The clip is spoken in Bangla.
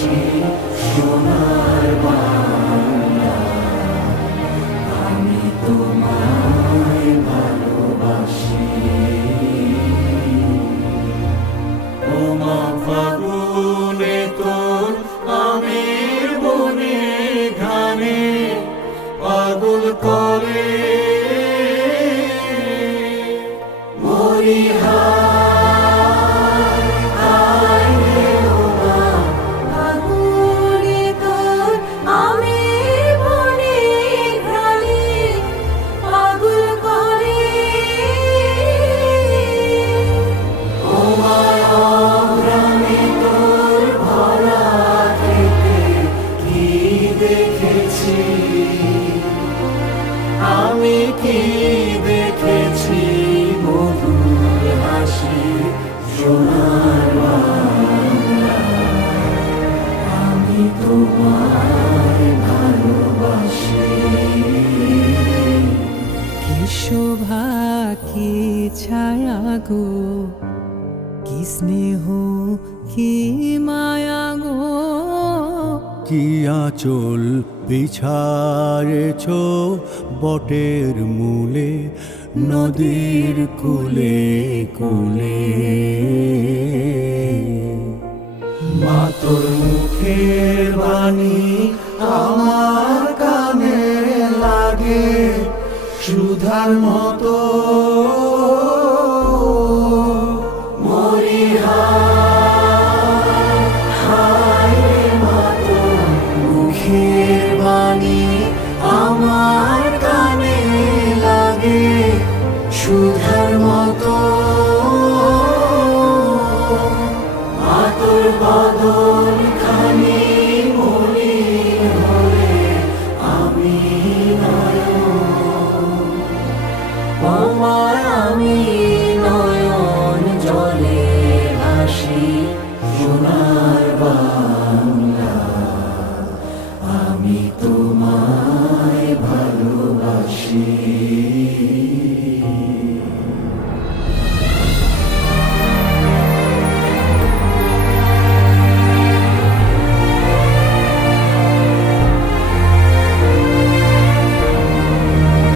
she, you're mine. আমি কি দেখেছি মধুর হাসি? সোনার আমি তোমায় ভালোবাসি। কি শোভা, কি ছায়া গো? কি স্নেহ, কি গো কি আঁচল বিছারেছ বটের মূলে, নদীর কুলে কুলে। মা তোর মুখের বাণী আমার কানে লাগে, সুধার মতো 你还好？